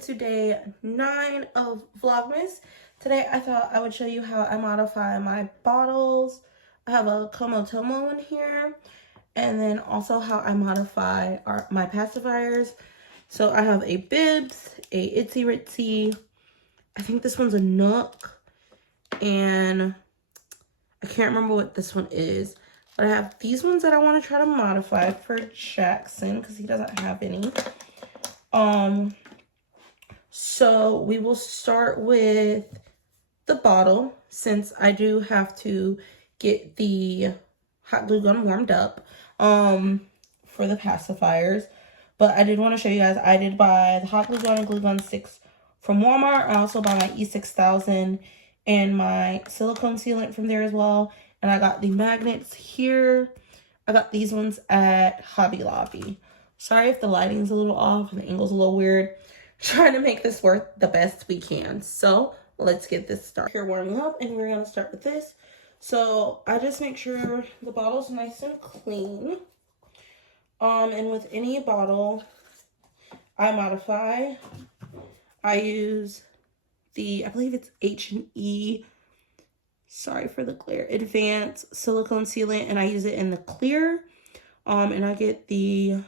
to day 9 of Vlogmas. Today I thought I would show you how I modify my bottles. I have a Komotomo in here, and then also how I modify my pacifiers. So I have a Bibs, a Itsy Ritsy, I think this one's a Nook, and I can't remember what this one is. But I have these ones that I want to try to modify for Jackson because he doesn't have any. So we will start with the bottle since I do have to get the hot glue gun warmed up for the pacifiers. But I did want to show you guys, I did buy the hot glue gun and glue gun sticks from Walmart. I also bought my E6000 and my silicone sealant from there as well. And I got the magnets here. I got these ones at Hobby Lobby. Sorry if the lighting's a little off and the angle's a little weird. Trying to make this work the best we can. So let's get this started. Here warming up, and we're going to start with this. So I just make sure the bottle's nice and clean. And with any bottle I modify, I use the, I believe it's H&E, sorry for the glare, advanced silicone sealant, and I use it in the clear. And I get the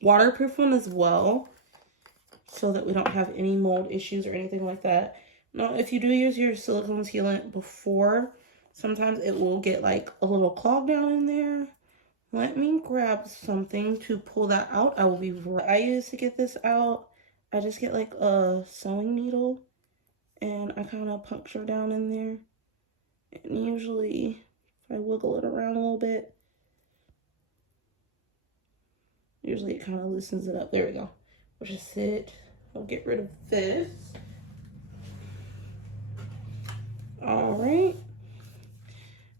waterproof one as well, so that we don't have any mold issues or anything like that. Now, if you do use your silicone sealant before, sometimes it will get like a little clog down in there. Let me grab something to pull that out. I will be right. I use to get this out, I just get like a sewing needle and I kind of puncture down in there. And usually, if I wiggle it around a little bit, usually it kind of loosens it up. There we go. We'll just sit. I'll get rid of this. All right.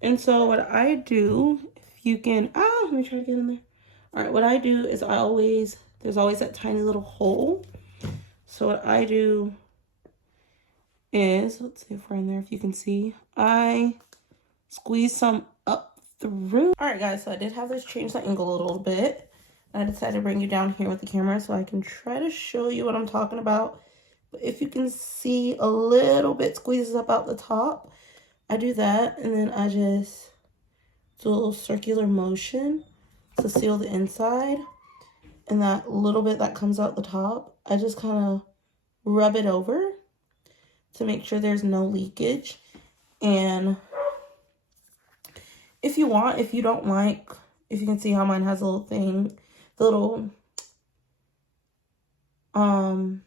And so what I do, if you can, let me try to get in there. All right, what I do is there's always that tiny little hole. So what I do is, let's see if we're in there, if you can see, I squeeze some up through. All right, guys, so I did have this change the angle a little bit. I decided to bring you down here with the camera so I can try to show you what I'm talking about. But if you can see a little bit squeezes up out the top, I do that, and then I just do a little circular motion to seal the inside. And that little bit that comes out the top, I just kind of rub it over to make sure there's no leakage. And if you want, if you don't like, if you can see how mine has a little thing, the little and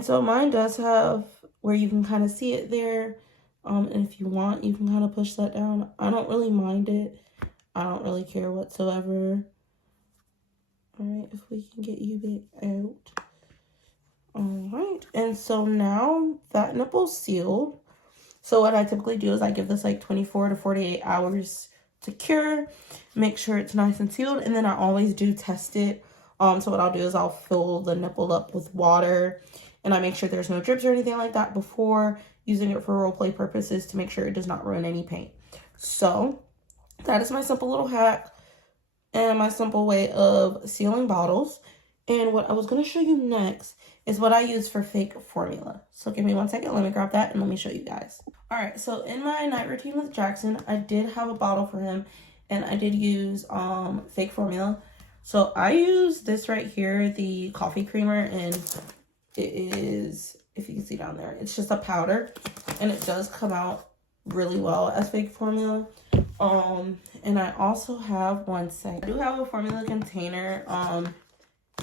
so mine does have where you can kind of see it there, and if you want, you can kind of push that down. I don't really mind it. I don't really care whatsoever. All right, if we can get you back out. All right, and so now that nipple's sealed. So what I typically do is I give this like 24 to 48 hours to cure, make sure it's nice and sealed, and then I always do test it. So what I'll do is I'll fill the nipple up with water, and I make sure there's no drips or anything like that before using it for role play purposes to make sure it does not ruin any paint. So that is my simple little hack and my simple way of sealing bottles. And what I was going to show you next is what I use for fake formula. So give me 1 second. Let me grab that and let me show you guys. All right. So in my night routine with Jackson, I did have a bottle for him and I did use fake formula. So I use this right here, the coffee creamer, and it is, if you can see down there, it's just a powder and it does come out really well as fake formula. And I also have I do have a formula container,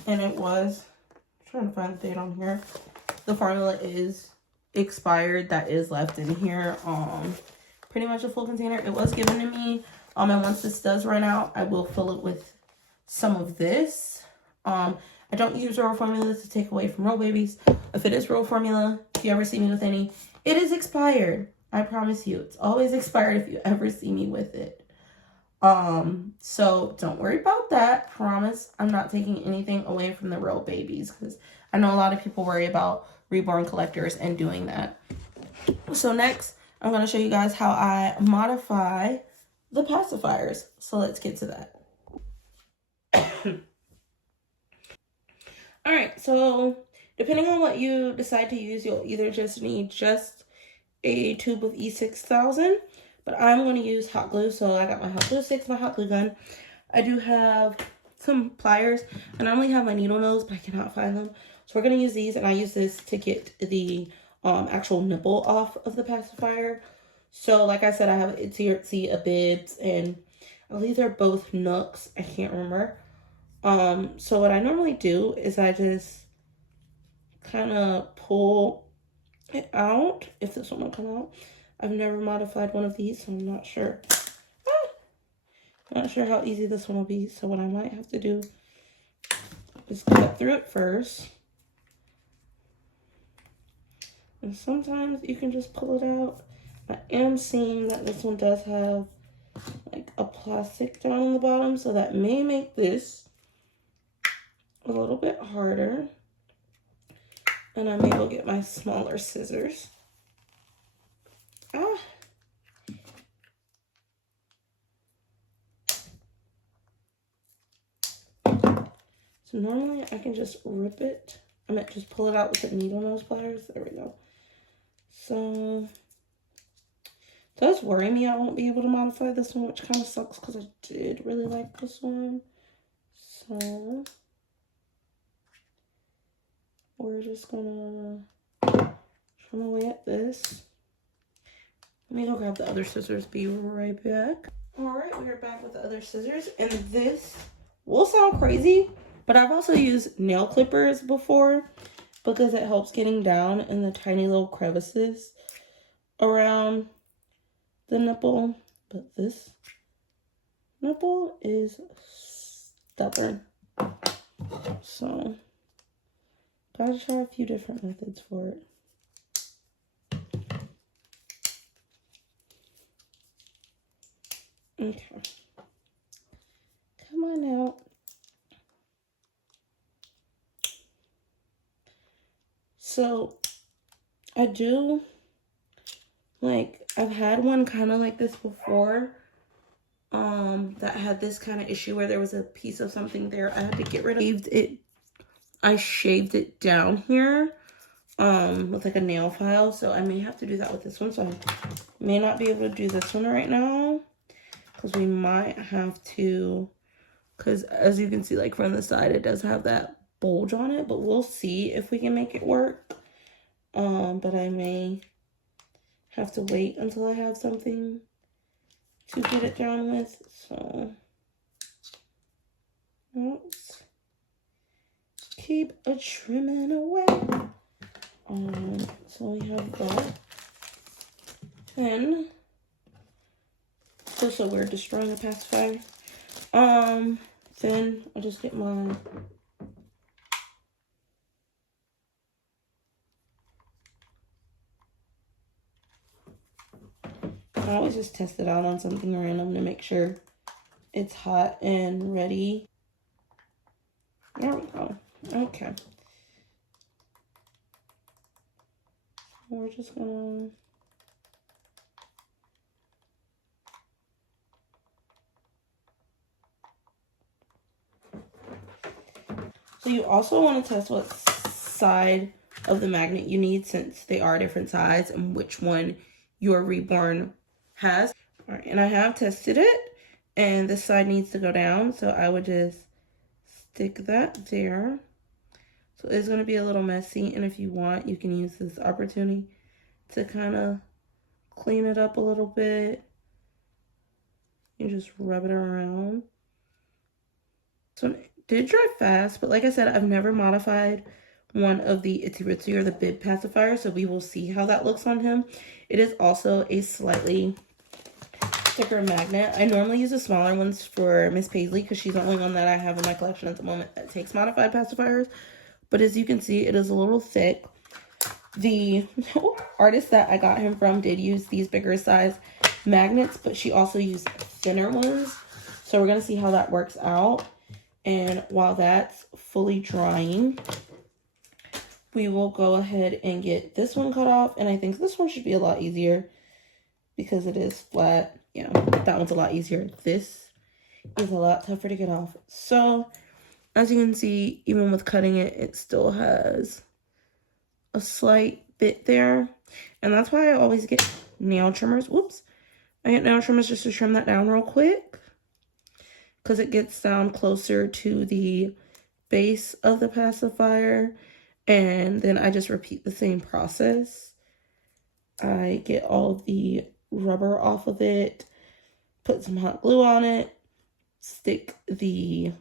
and it was, I'm trying to find the date on here. The formula is expired that is left in here. Pretty much a full container. It was given to me. And once this does run out, I will fill it with some of this. I don't use raw formula to take away from real babies. If it is raw formula, if you ever see me with any, it is expired. I promise you, it's always expired if you ever see me with it. So don't worry about that. Promise, I'm not taking anything away from the real babies because I know a lot of people worry about reborn collectors and doing that. So next, I'm going to show you guys how I modify the pacifiers. So let's get to that. All right, so depending on what you decide to use, you'll either just need just a tube of E6000, but I'm going to use hot glue. So I got my hot glue sticks, my hot glue gun. I do have some pliers. I normally have my needle nose, but I cannot find them. So we're going to use these, and I use this to get the actual nipple off of the pacifier. So like I said, I have Itsy Itsy, a Bibs, and I believe they're both Nooks. I can't remember. So what I normally do is I just kind of pull it out, if this one will come out. I've never modified one of these, so I'm not sure. Not sure how easy this one will be, so what I might have to do is cut through it first. And sometimes you can just pull it out. I am seeing that this one does have like a plastic down on the bottom, so that may make this a little bit harder. And I may go get my smaller scissors. Ah. So normally I can just rip it. I might just pull it out with the needle nose pliers. There we go. So it does worry me I won't be able to modify this one, which kind of sucks because I did really like this one. So we're just gonna trim away at this. Let me go grab the other scissors, be right back. All right, we are back with the other scissors, and this will sound crazy, but I've also used nail clippers before because it helps getting down in the tiny little crevices around the nipple. But this nipple is stubborn. So, gotta try a few different methods for it. Okay. Come on out. So, I do, like, I've had one kind of like this before, that had this kind of issue where there was a piece of something there I had to get rid of. I shaved it down here, with like a nail file, so I may have to do that with this one, so I may not be able to do this one right now, because we might have to, because as you can see, like from the side, it does have that bulge on it, but we'll see if we can make it work. But I may have to wait until I have something to get it down with. So let's keep a trimming away. So we have that. Then, so we're destroying the pacifier. Then I'll just get my I always just test it out on something random to make sure it's hot and ready. There we go. Okay. We're just gonna so you also want to test what side of the magnet you need, since they are different sides, and which one your Reborn has. All right, and I have tested it, and this side needs to go down, so I would just stick that there. So it's going to be a little messy, and if you want, you can use this opportunity to kind of clean it up a little bit. You just rub it around. So it did dry fast, but like I said, I've never modified one of the Itsy Bitsy or the Bib pacifier, so we will see how that looks on him. It is also a slightly thicker magnet. I normally use the smaller ones for Miss Paisley because she's the only one that I have in my collection at the moment that takes modified pacifiers. But as you can see, it is a little thick. The artist that I got him from did use these bigger size magnets, but she also used thinner ones. So we're going to see how that works out. And while that's fully drying, we will go ahead and get this one cut off. And I think this one should be a lot easier because it is flat. Yeah, that one's a lot easier. This is a lot tougher to get off. So As you can see, even with cutting it, it still has a slight bit there. And that's why I always get nail trimmers. Whoops. I get nail trimmers just to trim that down real quick, because it gets down closer to the base of the pacifier. And then I just repeat the same process. I get all of the rubber off of it, put some hot glue on it, stick the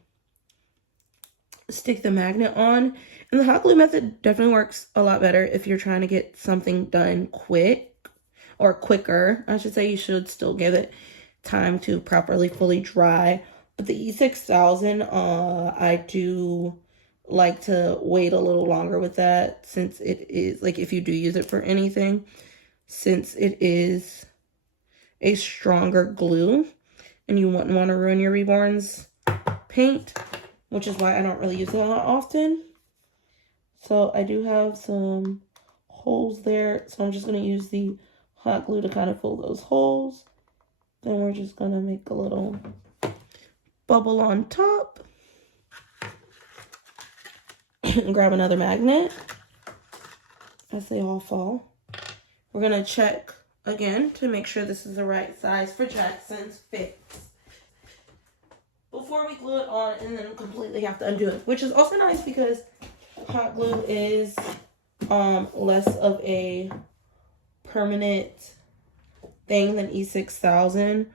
magnet on. And the hot glue method definitely works a lot better if you're trying to get something done quick, or quicker, I should say. You should still give it time to properly fully dry. But the E6000, I do like to wait a little longer with that, since it is, like, if you do use it for anything, since it is a stronger glue and you wouldn't want to ruin your Reborn's paint, which is why I don't really use it that often. So I do have some holes there, so I'm just going to use the hot glue to kind of fill those holes. Then we're just going to make a little bubble on top. And grab another magnet as they all fall. We're going to check again to make sure this is the right size for Jackson's fits before we glue it on and then completely have to undo it, which is also nice because hot glue is less of a permanent thing than E6000.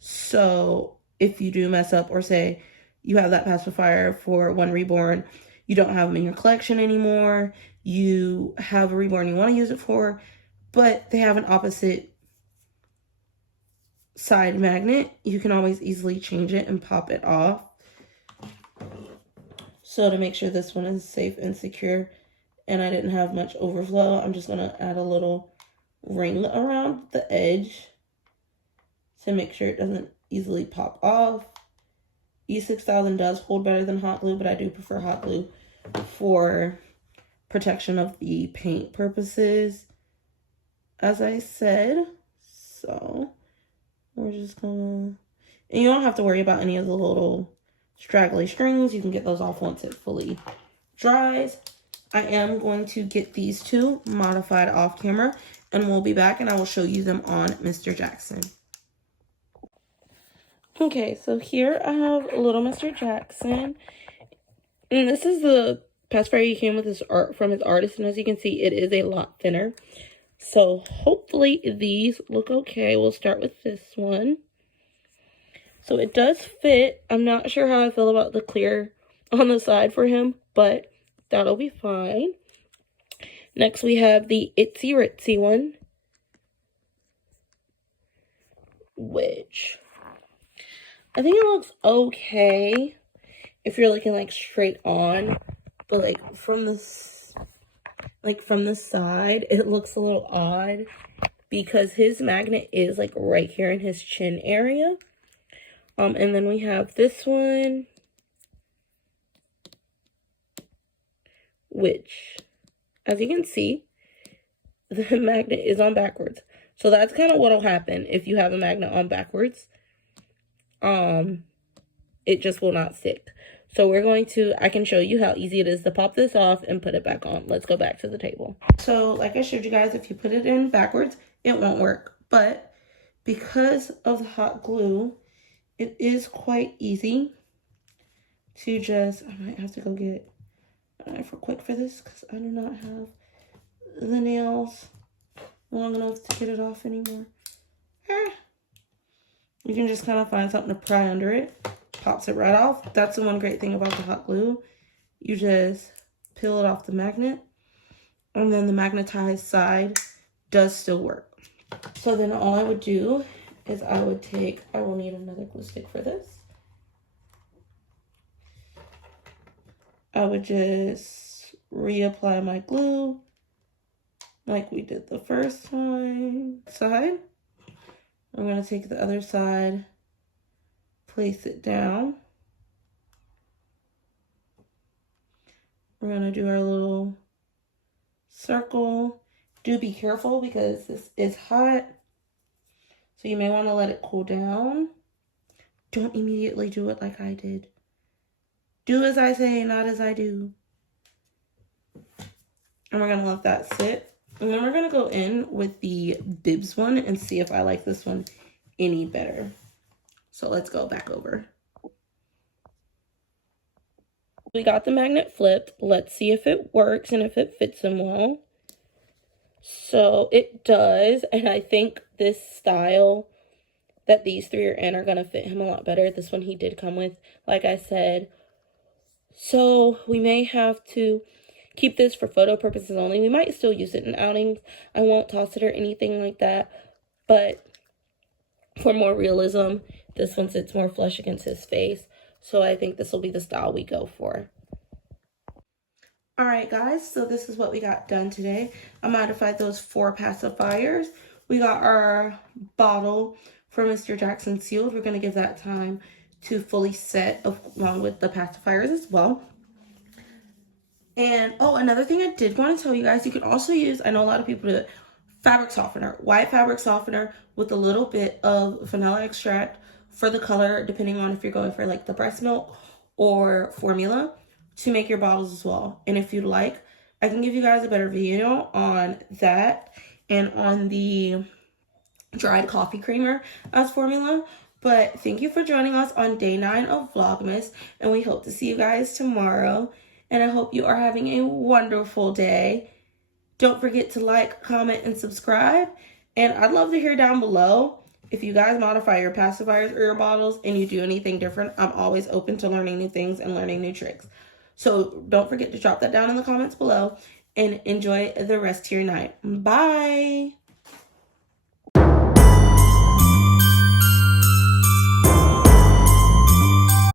So if you do mess up, or say you have that pacifier for one Reborn, you don't have them in your collection anymore, you have a Reborn you want to use it for, but they have an opposite side magnet, you can always easily change it and pop it off. So to make sure this one is safe and secure and I didn't have much overflow, I'm just going to add a little ring around the edge to make sure it doesn't easily pop off. E6000 does hold better than hot glue, but I do prefer hot glue for protection of the paint purposes, as I said. So we're just gonna, and you don't have to worry about any of the little straggly strings. You can get those off once it fully dries. I am going to get these two modified off camera, and we'll be back and I will show you them on Mr. Jackson. Okay, so here I have little Mr. Jackson, and this is the pacifier he came with his art from his artist, and as you can see, it is a lot thinner. So hopefully these look okay. We'll start with this one. So it does fit. I'm not sure how I feel about the clear on the side for him, but that'll be fine. Next we have the Itsy Ritsy one, which I think it looks okay if you're looking like straight on, but like from the side, it looks a little odd because his magnet is like right here in his chin area. And then we have this one, which, as you can see, the magnet is on backwards. So that's kind of what'll happen if you have a magnet on backwards. It just will not stick. So we're going to, I can show you how easy it is to pop this off and put it back on. Let's go back to the table. So like I showed you guys, if you put it in backwards, it won't work. But because of the hot glue, it is quite easy to just, I might have to go get a knife real quick for this because I do not have the nails long enough to get it off anymore. You can just kind of find something to pry under it. Pops it right off. That's the one great thing about the hot glue. You just peel it off the magnet, and then the magnetized side does still work. So then all I would do is I will need another glue stick for this. I would just reapply my glue like we did the first time. Side. I'm going to take the other side, place it down. We're going to do our little circle. Do be careful because this is hot. So you may want to let it cool down. Don't immediately do it like I did. Do as I say, not as I do. And we're going to let that sit. And then we're going to go in with the bibs one and see if I like this one any better. So let's go back over. We got the magnet flipped. Let's see if it works and if it fits him well. So it does, and I think this style that these three are in are going to fit him a lot better. This one he did come with, like I said. So we may have to keep this for photo purposes only. We might still use it in outings. I won't toss it or anything like that. But for more realism, this one sits more flush against his face. So I think this will be the style we go for. Alright guys, so this is what we got done today. I modified those 4 pacifiers. We got our bottle for Mr. Jackson sealed. We're going to give that time to fully set along with the pacifiers as well. And, oh, another thing I did want to tell you guys, you can also use, I know a lot of people do it, fabric softener. White fabric softener with a little bit of vanilla extract for the color, depending on if you're going for like the breast milk or formula, to make your bottles as well. And if you'd like, I can give you guys a better video on that and on the dried coffee creamer as formula. But thank you for joining us on day 9 of Vlogmas, and we hope to see you guys tomorrow. And I hope you are having a wonderful day. Don't forget to like, comment, and subscribe. And I'd love to hear down below if you guys modify your pacifiers or your bottles and you do anything different. I'm always open to learning new things and learning new tricks. So don't forget to drop that down in the comments below and enjoy the rest of your night. Bye.